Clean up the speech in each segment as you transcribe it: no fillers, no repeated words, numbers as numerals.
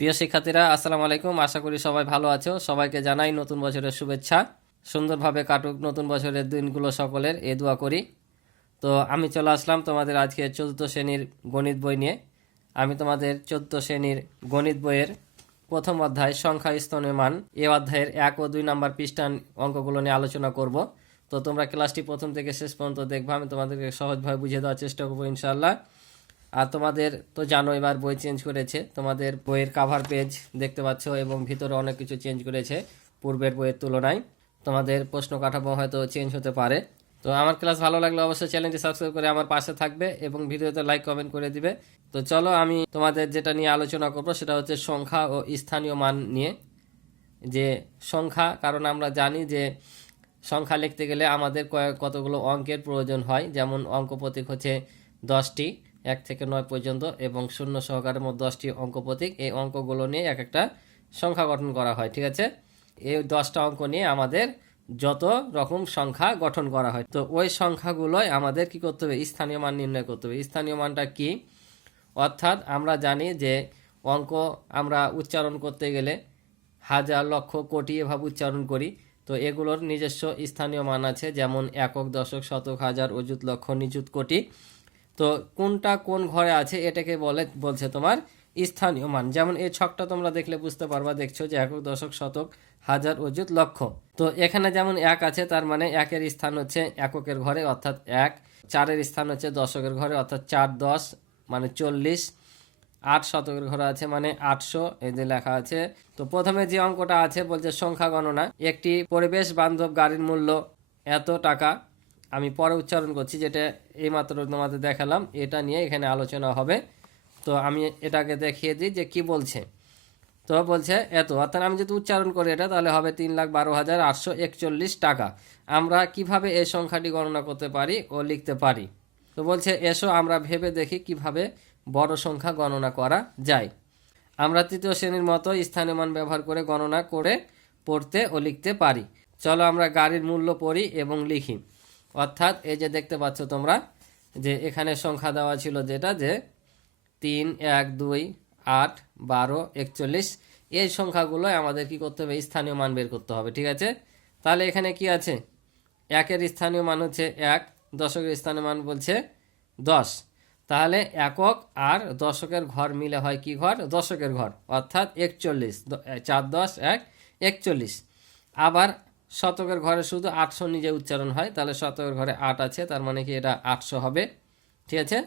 প্রিয় শিক্ষার্থীরা, আসসালামু আলাইকুম। আশা করি সবাই ভালো আছো। সবাইকে জানাই নতুন বছরের শুভেচ্ছা। সুন্দরভাবে কাটুক নতুন বছরের দিনগুলো সকলের, এ দোয়া করি। তো আমি চলে আসলাম তোমাদের আজকে চতুর্থ শ্রেণীর গণিত বই নিয়ে। আমি তোমাদের চতুর্থ শ্রেণীর গণিত বইয়ের প্রথম অধ্যায় সংখ্যা স্থানীয় মান, এ অধ্যায়ের 1 ও 2 নাম্বার পৃষ্ঠার অঙ্কগুলো নিয়ে আলোচনা করব। তো তোমরা ক্লাসটি প্রথম থেকে শেষ পর্যন্ত দেখবা। আমি তোমাদেরকে সহজভাবে বুঝিয়ে দেওয়ার চেষ্টা করবো ইনশাআল্লাহ। আর তোমাদের তো জানো এবার বই চেঞ্জ করেছে, তোমাদের বইয়ের কাভার পেজ দেখতে পাচ্ছ এবং ভিতরে অনেক কিছু চেঞ্জ করেছে পূর্বের বইয়ের তুলনায়। তোমাদের প্রশ্ন কাঠামো হয়তো চেঞ্জ হতে পারে। তো আমার ক্লাস ভালো লাগলে অবশ্যই চ্যানেলটি সাবস্ক্রাইব করে আমার পাশে থাকবে এবং ভিডিওতে লাইক কমেন্ট করে দিবে। তো চলো আমি তোমাদের যেটা নিয়ে আলোচনা করবো সেটা হচ্ছে সংখ্যা ও স্থানীয় মান নিয়ে। যে সংখ্যা, কারণ আমরা জানি যে সংখ্যা লিখতে গেলে আমাদের কতগুলো অঙ্কের প্রয়োজন হয়। যেমন অঙ্ক প্রতীক হচ্ছে 10টি, 1 থেকে 9 পর্যন্ত, এবং শূন্য সহকারে মোট 10টি অঙ্ক প্রতীক। এই অঙ্কগুলো নিয়ে এক একটা সংখ্যা গঠন করা হয়, ঠিক আছে। এই 10টা অঙ্ক নিয়ে আমাদের যত রকম সংখ্যা গঠন করা হয়, তো ওই সংখ্যাগুলোই আমাদের কি করতে হবে, স্থানীয় মান নির্ণয় করতে হবে। স্থানীয় মানটা কি? অর্থাৎ আমরা জানি যে অঙ্ক আমরা উচ্চারণ করতে গেলে হাজার, লক্ষ, কোটি এভাবে উচ্চারণ করি। তো এগুলোর নিজস্ব স্থানীয় মান আছে, যেমন একক, দশক, শতক, হাজার, অযুত, লক্ষ, নিযুত, কোটি। তো কোনটা কোন ঘরে আছে এটাকে বলছে তোমার স্থানীয় মান। যেমন এই ছকটা তোমরা দেখলে বুঝতে পারবা, দেখছো যে একক, দশক, শতক, হাজার, অযুত, লক্ষ। তো এখানে যেমন 1 আছে, তার মানে 1-এর স্থান হচ্ছে এককের ঘরে অর্থাৎ 1। 4-এর স্থান হচ্ছে দশকের ঘরে অর্থাৎ 4, 10 মানে 40। 8 শতকের ঘরে আছে মানে 800, এই যে লেখা আছে। তো প্রথমে যে অঙ্কটা আছে বলছে সংখ্যা গণনা। একটি পরিবেশ বান্ধব গাড়ির মূল্য এত টাকা। আমি পরে উচ্চারণ করছি, যেটা এইমাত্র তোমাদের দেখালাম, এটা নিয়ে এখানে আলোচনা হবে। তো আমি এটাকে দেখিয়ে দিই যে কি বলছে। তো বলছে এত, অর্থাৎ আমি যদি উচ্চারণ করি এটা, তাহলে হবে 3,12,841 টাকা। আমরা কিভাবে এই সংখ্যাটি গণনা করতে পারি ও লিখতে পারি? তো বলছে এসো আমরা ভেবে দেখি কিভাবে বড় সংখ্যা গণনা করা যায়। আমরা তৃতীয় শ্রেণীর মতো স্থানীয় মান ব্যবহার করে গণনা করে পড়তে ও লিখতে পারি। চলো আমরা গাড়ির মূল্য পড়ি এবং লিখি। অর্থাৎ এই যে দেখতে পাচ্ছ তোমরা যে এখানে সংখ্যা দেওয়া ছিল, যেটা যে 3, 1, 2, 8, 12, 41, এই সংখ্যাগুলো আমাদের কি করতে হবে, স্থানীয় মান বের করতে হবে, ঠিক আছে। তাহলে এখানে কি আছে, 1-এর স্থানীয় মান হচ্ছে 1, দশকের স্থানীয় মান বলছে 10। তাহলে একক আর দশকের ঘর মিলে হয় কি ঘর, দশকের ঘর, অর্থাৎ 41। 4, 10, 1, 41। আবার শতকের ঘরে শুধু 800 নিজে উচ্চারণ হয়, তাহলে শতকের ঘরে 8 আছে, তার মানে কি এটা 800 হবে, ঠিক আছে।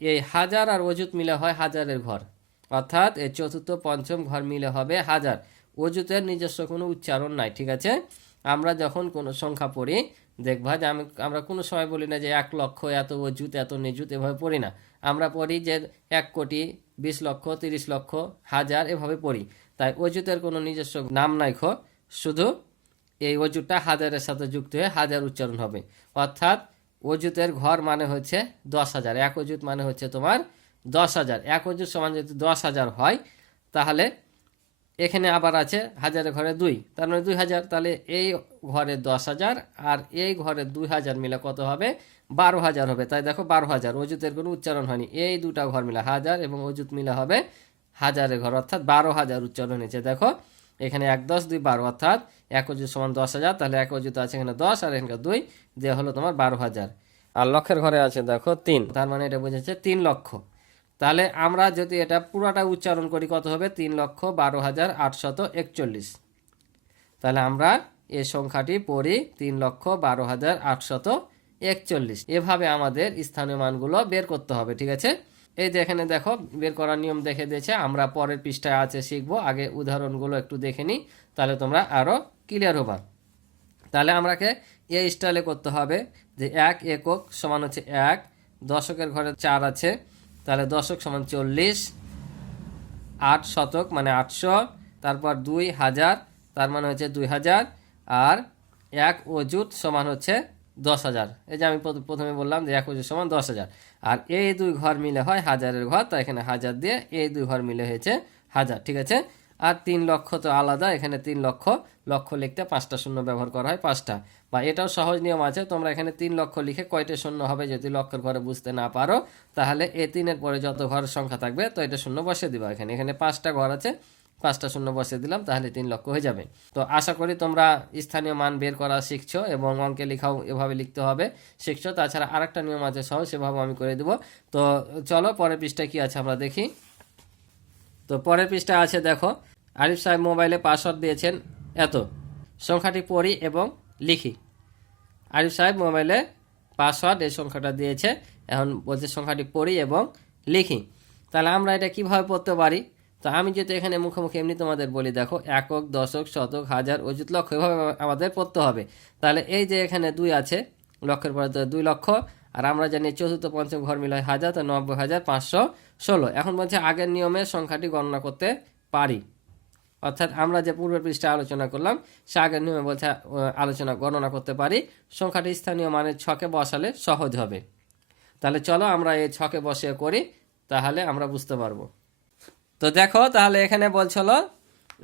এই হাজার আর অযুত মিলে হয় হাজারের ঘর, অর্থাৎ এই চতুর্থ পঞ্চম ঘর মিলে হবে হাজার। অযুতের নিজস্ব কোনো উচ্চারণ নাই, ঠিক আছে। আমরা যখন কোনো সংখ্যা পড়ি দেখবা যে আমরা কোনো সময় বলি না যে 1 লক্ষ এত অযুত এত নিযুত, এভাবে পড়ি না। আমরা পড়ি যে 1 কোটি, 20 লক্ষ, 30 লক্ষ, হাজার, এভাবে পড়ি। তাই অযুতের কোনো নিজস্ব নাম নাই, শুধু এই অযুতটা হাজারের সাথে যুক্ত হয়ে হাজার উচ্চারণ হবে। অর্থাৎ অযুতের ঘর মানে হচ্ছে 10,000, 1 অযুত মানে হচ্ছে তোমার 10,000। 1 অযুত সমান যদি 10,000 হয়, তাহলে এখানে আবার আছে হাজারের ঘরে 2, তার মানে 2,000। তাহলে এই ঘরে 10,000 আর এই ঘরে 2,000 মিলে কত হবে, 12,000 হবে। তাই দেখো 12,000, অযুতের কোনো উচ্চারণ হয়নি। এই দুটা ঘর মিলে হাজার এবং অযুত মিলে হবে হাজারের ঘর, অর্থাৎ 12,000 উচ্চারণ হয়েছে। দেখো এখানে 1, 10, 2, 12, অর্থাৎ 1 অযুত সমান 10,000। তাহলে 1 অযুত আছে এখানে 10 আর এখানে 2, দেওয়া হলো তোমার 12,000। আর লক্ষের ঘরে আছে দেখো 3, তার মানে এটা বোঝাচ্ছে 3 লক্ষ। তাহলে আমরা যদি এটা পুরাটা উচ্চারণ করি কত হবে, 3,12,841। তাহলে আমরা এই সংখ্যাটি পড়ি 3,12,841। এভাবে আমাদের স্থানীয় মানগুলো বের করতে হবে, ঠিক আছে। এই যে এখানে দেখো বের করার নিয়ম দেখে দিয়েছে, আমরা পরের পৃষ্ঠায় আছে শিখবো। আগে উদাহরণগুলো একটু দেখে নিই, তাহলে তোমরা আরো ক্লিয়ার হবা। তাহলে আমরাকে এই স্টাইলে করতে হবে যে 1 একক সমান হচ্ছে 1, দশকের ঘরে 4 আছে, তাহলে দশক সমান 40, 8 শতক মানে 800, তারপর 2,000 তার মানে হচ্ছে 2,000, আর 1 অযুত সমান হচ্ছে 10,000। এই যে আমি প্রথমে বললাম যে 1 অযুত সমান 10,000, আর এই দুই ঘর মিলে হয় হাজারের ঘর, তাই এখানে হাজার দিয়ে এই দুই ঘর মিলে হয়েছে হাজার, ঠিক আছে। আর 3 লক্ষ তো আলাদা, এখানে 3 লক্ষ, লক্ষ লিখতে 5টা শূন্য ব্যবহার করা হয়, 5টা। বা এটাও সহজ নিয়ম আছে, তোমরা এখানে 3 লক্ষ লিখে কয়টা শূন্য হবে যদি লক্ষের ঘরে বুঝতে না পারো, তাহলে এই 3-এর পরে যত ঘরের সংখ্যা থাকবে তো এটা শূন্য বসিয়ে দিবা। এখানে এখানে 5টা ঘর আছে, 5টা শূন্য বসিয়ে দিলাম, তাহলে 3 লক্ষ হয়ে যাবে। তো আশা করি তোমরা স্থানীয় মান বের করা শিখছো এবং অঙ্কে লেখাও এভাবে লিখতে হবে শিখছো। তাছাড়া আরেকটা নিয়ম আছে সহজ, সেভাবে আমি করে দেবো। তো চলো পরের পৃষ্ঠায় কি আছে আমরা দেখি। তো পরের পৃষ্ঠা আছে, দেখো আরিফ সাহেব মোবাইলে পাসওয়ার্ড দিয়েছেন এত, সংখ্যাটি পড়ি এবং লিখি। আরিফ সাহেব মোবাইলে পাসওয়ার্ড এই সংখ্যাটা দিয়েছে, এখন বলছে সংখ্যাটি পড়ি এবং লিখি। তাহলে আমরা এটা কিভাবে পড়তে পারি? তো আমি যেহেতু এখানে মুখোমুখি এমনি তোমাদের বলি, দেখো একক, দশক, শতক, হাজার, অযুত, লক্ষ, এভাবে আমাদের পড়তে হবে। তাহলে এই যে এখানে 2 আছে, লক্ষের পরে 2 লক্ষ, আর আমরা জানি চতুর্থ পঞ্চম ঘর মিলে 1000, তো 90,516। এখন বলছে আগের নিয়মে সংখ্যাটি গণনা করতে পারি, অর্থাৎ আমরা যে পূর্বের পৃষ্ঠায় আলোচনা করলাম সে আগের নিয়মে বলছে গণনা করতে পারি, সংখ্যাটি স্থানীয় মানের ছকে বসালে সহজ হবে। তাহলে চলো আমরা এই ছকে বসিয়ে করি, তাহলে আমরা বুঝতে পারবো। তো দেখো তাহলে এখানে বলছিল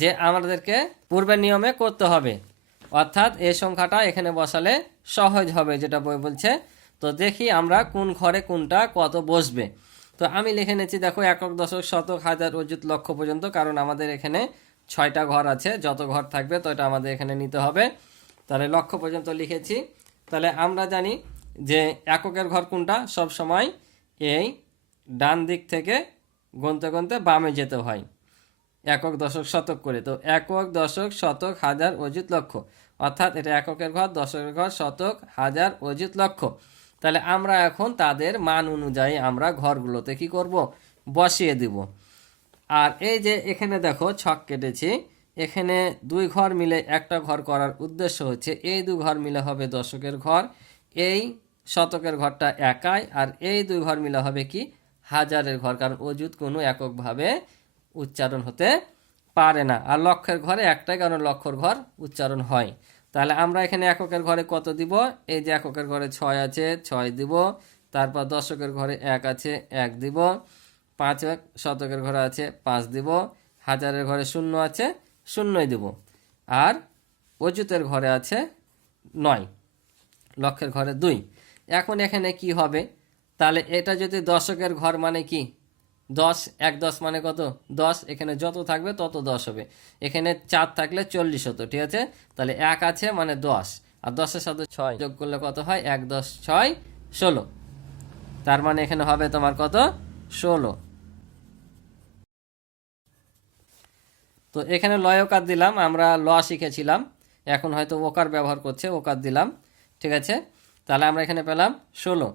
যে আমাদেরকে পূর্বের নিয়মে করতে হবে, অর্থাৎ এই সংখ্যাটা এখানে বসালে সহজ হবে, যেটা বই বলছে। তো দেখি আমরা কোন ঘরে কোনটা কত বসবে। তো আমি লিখে নিচ্ছি, দেখো একক, দশক, শতক, হাজার, অযুত, লক্ষ পর্যন্ত, কারণ আমাদের এখানে 6টা ঘর আছে, যত ঘর থাকবে তো এটা আমাদের এখানে নিতে হবে। তাহলে লক্ষ পর্যন্ত লিখেছি। তাহলে আমরা জানি যে এককের ঘর কোনটা, সব সময় এই ডান দিক থেকে গুনতে গুনতে বামে যেতে হয়, একক, দশক, শতক করে। তো একক, দশক, শতক, হাজার, অযুত, লক্ষ, অর্থাৎ এটা এককের ঘর, দশকের ঘর, শতক, হাজার, অযুত, লক্ষ। তাহলে আমরা এখন তাদের মান অনুযায়ী আমরা ঘরগুলোতে কি করব, বসিয়ে দিব। আর এই যে এখানে দেখো ছক কেটেছি, এখানে 2 ঘর মিলে একটা ঘর করার উদ্দেশ্য হচ্ছে এই 2 ঘর মিলে হবে দশকের ঘর, এই শতকের ঘরটা একাই, আর এই 2 ঘর মিলে হবে কি হাজারের ঘর, কারণ অযুত কোনো এককভাবে উচ্চারণ হতে পারে না। আর লক্ষের ঘরে একটাই, কারণ লক্ষর ঘর উচ্চারণ হয়। তাহলে আমরা এখানে এককের ঘরে কত দিব, এই যে এককের ঘরে 6 আছে 6 দিব, তারপর দশকের ঘরে 1 আছে 1 দিব, 5 শতকের ঘরে আছে 5 দিব, হাজারের ঘরে 0 আছে 0ই দিব, আর অযুতের ঘরে আছে 9, লক্ষের ঘরে 2। এখন এখানে কি হবে, তাহলে এটা যদি দশকের ঘর মানে কি 10, 1 10 মানে কত 10, এখানে যত থাকবে তত 10 হবে, এখানে 4 থাকলে 40 হতো, ঠিক আছে। তাহলে 1 আছে মানে 10, আর 10-এর সাথে 6 যোগ করলে কত হয়, 1 10 6 16, তার মানে এখানে হবে তোমার কত 16। তো এখানে লয়কার দিলাম, আমরা ল শিখেছিলাম, এখন হয়তো ওকার ব্যবহার করছে, ওকার দিলাম, ঠিক আছে। তাহলে আমরা এখানে পেলাম 16,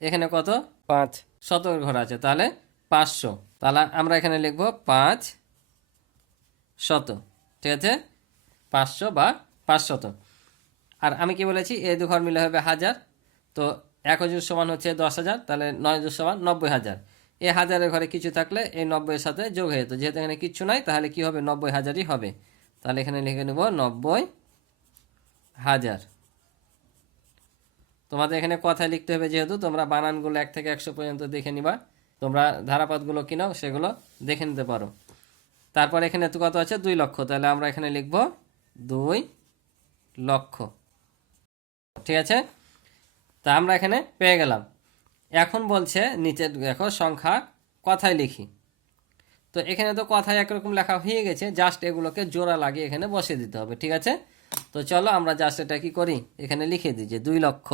এখানে কত 5 শতকের ঘর আছে, তাহলে 500, তাহলে আমরা এখানে লিখব 500, ঠিক আছে, 500 বা 500। আর আমি কি বলেছি এই 2 ঘর মিলে হবে 1000, তো 1 অযুত সমান হচ্ছে 10,000, তাহলে 9 অযুত সমান 90,000, এই হাজারের ঘরে কিছু থাকলে এই 90-এর সাথে যোগ হয়ে যেত, যেহেতু এখানে কিচ্ছু নাই তাহলে কি হবে 90,000ই হবে। তাহলে এখানে লিখে নেব 90,000। তোমাদের এখানে কথায় লিখতে হবে, যেহেতু তোমরা বানানগুলো 1 থেকে 100 পর্যন্ত দেখে নিবা, তোমরা ধারাপাতগুলো কিনো সেগুলো দেখে নিতে পারো। তারপর এখানে তো কত আছে 2 লক্ষ, তাহলে আমরা এখানে লিখব 2 লক্ষ, ঠিক আছে। তা আমরা এখানে পেয়ে গেলাম। এখন বলছে নিচে দেখো সংখ্যা কথায় লিখি। তো এখানে তো কথায় একরকম লেখা হয়ে গেছে, জাস্ট এগুলোকে জোড়া লাগিয়ে এখানে বসিয়ে দিতে হবে, ঠিক আছে। তো চলো আমরা জাস্ট এটা কি করি, এখানে লিখে দিই যে 2 লক্ষ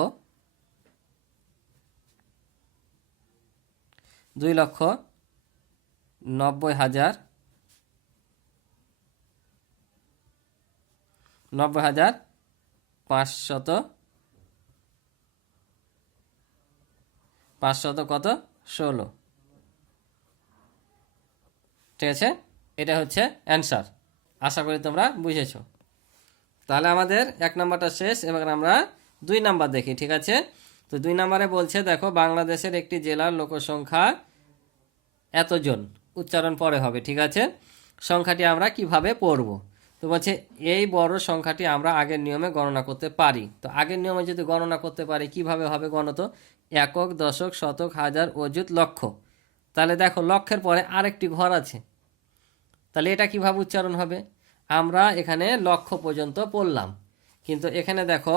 90,000 500 কত 16, ঠিক আছে। এটা হচ্ছে অ্যান্সার, আশা করি তোমরা বুঝেছো। তাহলে আমাদের 1 নাম্বারটা শেষ, এবার আমরা 2 নাম্বার দেখি, ঠিক আছে। তো 2 নাম্বারে বলছে দেখো বাংলাদেশের একটি জেলার লোকসংখ্যা এতজন, উচ্চারণ পরে হবে, ঠিক আছে। সংখ্যাটি আমরা কিভাবে পড়ব, তো বলছে এই বড় সংখ্যাটি আমরা আগের নিয়মে গণনা করতে পারি। তো আগের নিয়মে যদি গণনা করতে পারি কিভাবে হবে গণত, একক, দশক, শতক, হাজার, অযুত, লক্ষ। তাহলে দেখো লক্ষের পরে আরেকটি ঘর আছে, তাহলে এটা কিভাবে উচ্চারণ হবে? আমরা এখানে লক্ষ পর্যন্ত পড়লাম, কিন্তু এখানে দেখো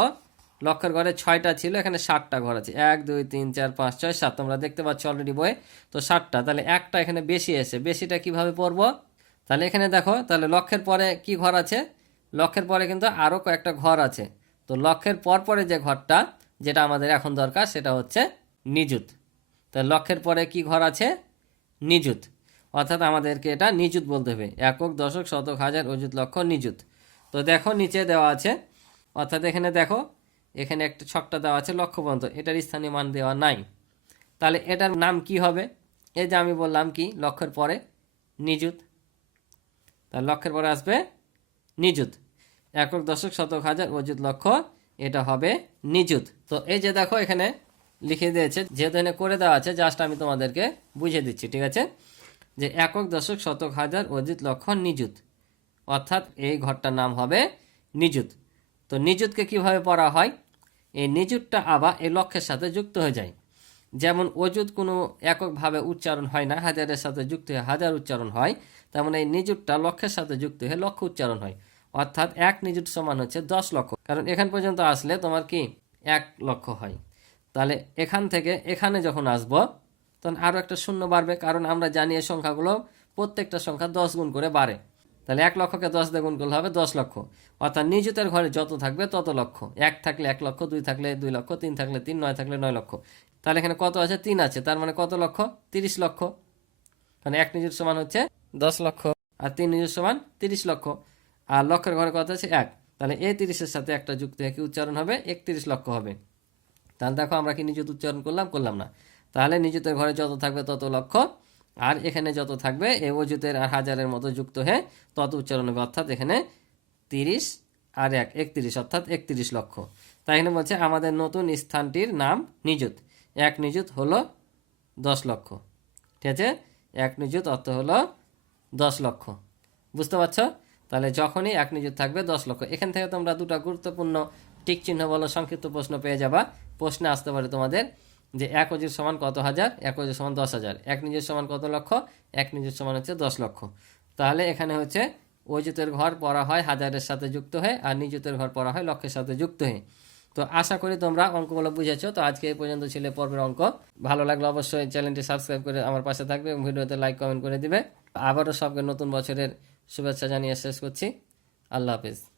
লক্ষের ঘরে 6টা ছিল, এখানে 7টা ঘর আছে। 1 2 3 4 5 6 7, তোমরা দেখতে পাচ্ছ অলরেডি বইয়ে। তো 7টা, তাহলে একটা এখানে বেশি এসে, বেশিটা কিভাবে পড়বো? তাহলে এখানে দেখো, তাহলে লক্ষের পরে কি ঘর আছে? লক্ষের পরে কিন্তু আরও কয়েকটা ঘর আছে। তো লক্ষের পর পরে যে ঘরটা, যেটা আমাদের এখন দরকার, সেটা হচ্ছে নিযুত। তো লক্ষের পরে কি ঘর আছে? নিযুত। অর্থাৎ আমাদেরকে এটা নিযুত বলতে হবে। একক, দশক, শতক, হাজার, অযুত, লক্ষ, নিযুত। তো দেখো নিচে দেওয়া আছে, অর্থাৎ এখানে দেখো, এখানে একটা ছকটা দেওয়া আছে লক্ষ পর্যন্ত, এটার স্থানীয় মান দেওয়া নাই। তাহলে এটার নাম কি হবে? এই যে আমি বললাম কি, লক্ষের পরে নিযুত। তাহলে লক্ষের পরে আসবে নিযুত। একক, দশক, শতক, হাজার, অযুত, লক্ষ, এটা হবে নিযুত। তো এই যে দেখো এখানে লিখে দিয়েছে, যেহেতু এখানে করে দেওয়া আছে, জাস্ট আমি তোমাদেরকে বুঝিয়ে দিচ্ছি, ঠিক আছে? যে একক, দশক, শতক, হাজার, অযুত, লক্ষ, নিযুত, অর্থাৎ এই ঘরটার নাম হবে নিযুত। তো নিযুতকে কিভাবে পড়া হয়? এই নিযুতটা আবার এই লক্ষের সাথে যুক্ত হয়ে যায়। যেমন অযুত কোনো এককভাবে উচ্চারণ হয় না, হাজারের সাথে যুক্ত হয়ে হাজার উচ্চারণ হয়, তেমন এই নিযুতটা লক্ষের সাথে যুক্ত হয়ে লক্ষ উচ্চারণ হয়। অর্থাৎ 1 নিযুত সমান হচ্ছে 10 লক্ষ, কারণ এখান পর্যন্ত আসলে তোমার কি 1 লক্ষ হয়। তাহলে এখান থেকে এখানে যখন আসবো, তখন আরও একটা শূন্য বাড়বে, কারণ আমরা জানি এই সংখ্যাগুলো প্রত্যেকটা সংখ্যা 10 গুণ করে বাড়ে। তাহলে 1 লক্ষকে 10 দিয়ে গুণ করলে হবে 10 লক্ষ। অর্থাৎ নিযুতের ঘরে যত থাকবে তত লক্ষ। 1 থাকলে 1 লক্ষ, 2 থাকলে 2 লক্ষ, 3 থাকলে 3, 9 থাকলে 9 লক্ষ। তাহলে এখানে কত আছে? 3 আছে, তার মানে কত লক্ষ? 30 লক্ষ। মানে 1 নিযুত সমান হচ্ছে 10 লক্ষ, আর 3 নিযুত সমান 30 লক্ষ। আর লক্ষের ঘরে কত আছে? 1। তাহলে এই 30-এর সাথে একটা যুক্ত হয়ে কি উচ্চারণ হবে? 31 লক্ষ হবে। তাহলে দেখো আমরা কি নিযুত উচ্চারণ করলাম না। তাহলে নিযুতের ঘরে যত থাকবে তত লক্ষ, আর এখানে যত থাকবে এই অযুতের আর হাজারের মতো যুক্ত হয়ে তত উচ্চারণ হবে। অর্থাৎ এখানে 30 আর 1 31, অর্থাৎ 31 লক্ষ। তাই এখানে বলছে আমাদের নতুন স্থানটির নাম নিযুত। 1 নিযুত হলো 10 লক্ষ, ঠিক আছে? 1 নিযুত অর্থ হলো 10 লক্ষ। বুঝতে পারছো? তাহলে যখনই 1 নিযুত থাকবে 10 লক্ষ। এখান থেকে তোমরা দুটো গুরুত্বপূর্ণ টিক চিহ্ন বলো সংক্ষিপ্ত প্রশ্ন পেয়ে যাবা। প্রশ্নে আসতে পারে তোমাদের যে 1 অযুত সমান কত হাজার, 1 অযুত সমান 10,000, 1 নিযুত সমান কত লক্ষ, 1 নিযুত সমান হচ্ছে 10 লক্ষ। তাহলে এখানে হচ্ছে অযুতের ঘর পড়া হয় হাজারের সাথে যুক্ত হয়ে, আর নিযুতের ঘর পড়া হয় লক্ষের সাথে যুক্ত হয়ে। তো আশা করি তোমরা অঙ্কগুলো বুঝেছো। তো আজকে এই পর্যন্ত ছিল পর্বের অঙ্ক। ভালো লাগলে অবশ্যই চ্যানেলটি সাবস্ক্রাইব করে আমার পাশে থাকবে এবং ভিডিওতে লাইক কমেন্ট করে দিবে। আবারও সবকে নতুন বছরের শুভেচ্ছা জানিয়ে শেষ করছি। আল্লাহ হাফিজ।